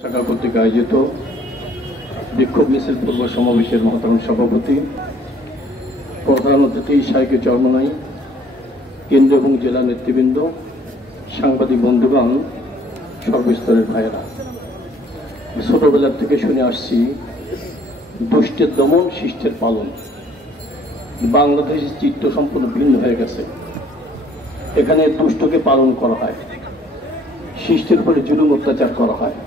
শাখা কর্তৃক আয়োজিত বিক্ষোভ মিছিল পূর্ব সমাবেশের মহতরম সভাপতি প্রধান অতিথি শাইকে চরমনাই, কেন্দ্র এবং জেলা নেতৃবৃন্দ, সাংবাদিক বন্ধুগণ, সর্বস্তরের ভাইয়েরা, ছোটবেলার থেকে শুনে আসছি দুষ্টের দমন, শিষ্টের পালন। বাংলাদেশের চিত্র সম্পূর্ণ ভিন্ন হয়ে গেছে। এখানে দুষ্টকে পালন করা হয়, শিষ্টের উপরে জুলুম অত্যাচার করা হয়।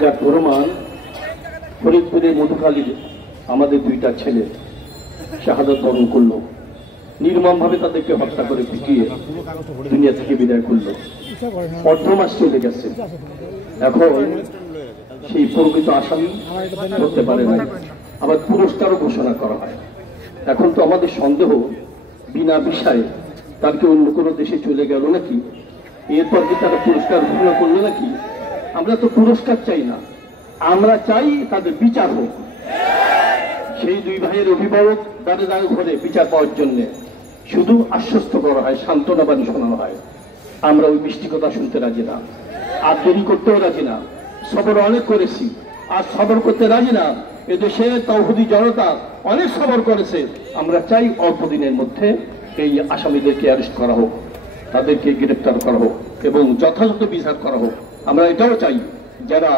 যার প্রমাণ ফরিদপুরের মধুখালীর আমাদের দুইটা ছেলে শাহাদাত বরণ করলো, নির্মমভাবে তাদেরকে হত্যা করে পিটিয়ে দুনিয়া থেকে বিদায় করলো। অর্ধমাস চলে গেছে, এখন সেই প্রকৃত আসামি করতে পারে নাই, আবার পুরস্কারও ঘোষণা করা হয়। এখন তো আমাদের সন্দেহ, বিনা বিষয়ে তার কি অন্য কোনো দেশে চলে গেল নাকি, এরপর কি তারা পুরস্কার ঘোষণা করলো নাকি? আমরা তো পুরস্কার চাই না, আমরা চাই তাদের বিচার হোক। সেই দুই ভাইয়ের অভিভাবক দাঁড়ে দাঁড়ে ঘরে বিচার পাওয়ার জন্য শুধু আশ্বস্ত করা হয়, সান্ত্বনা বাণী শোনানো হয়। আমরা ওই মিষ্টি কথা শুনতে রাজি না, আর দেরি করতেও রাজি না। সবর অনেক করেছি, আর সবর করতে রাজি না। এদেশে তাওহীদি জনতা অনেক সবর করেছে। আমরা চাই অল্প দিনের মধ্যে এই আসামিদেরকে অ্যারেস্ট করা হোক, তাদেরকে গ্রেপ্তার করা হোক এবং যথাযথ বিচার করা হোক। আমরা এটাও চাই যারা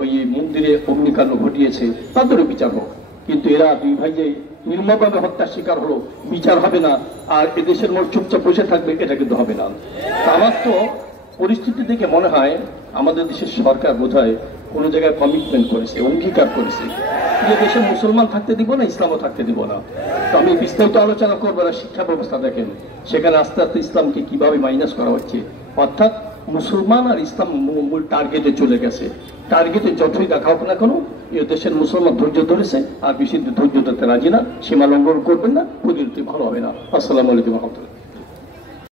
ওই মন্দিরে অগ্নিকাণ্ড ঘটিয়েছে তাদেরও বিচার হোক। কিন্তু এরা দুই ভাই যে নির্মমভাবে হত্যার শিকার হলো, বিচার হবে না, আর এদেশের মোট চুপচাপ বসে থাকবে, এটা কিন্তু হবে না। আমার তো পরিস্থিতি দেখে মনে হয় আমাদের দেশের সরকার বোধহয় কোনো জায়গায় কমিটমেন্ট করেছে, অঙ্গীকার করেছে যে দেশে মুসলমান থাকতে দিব না, ইসলামও থাকতে দিব না। তো আমি বিস্তারিত আলোচনা করবো না। শিক্ষা ব্যবস্থা দেখেন, সেখানে আস্তে আস্তে ইসলামকে কিভাবে মাইনাস করা হচ্ছে, অর্থাৎ মুসলমান আর ইসলাম মূল টার্গেটে চলে গেছে। টার্গেটে যতই দেখা হোক না কেন, এ দেশের মুসলমান ধৈর্য ধরেছে, আর বেশি ধৈর্য ধরতে রাজি না। সীমা লঙ্ঘন করবেন না, পরিণতি ভালো হবে না। আসসালামু আলাইকুম রহমতুল্লাহ।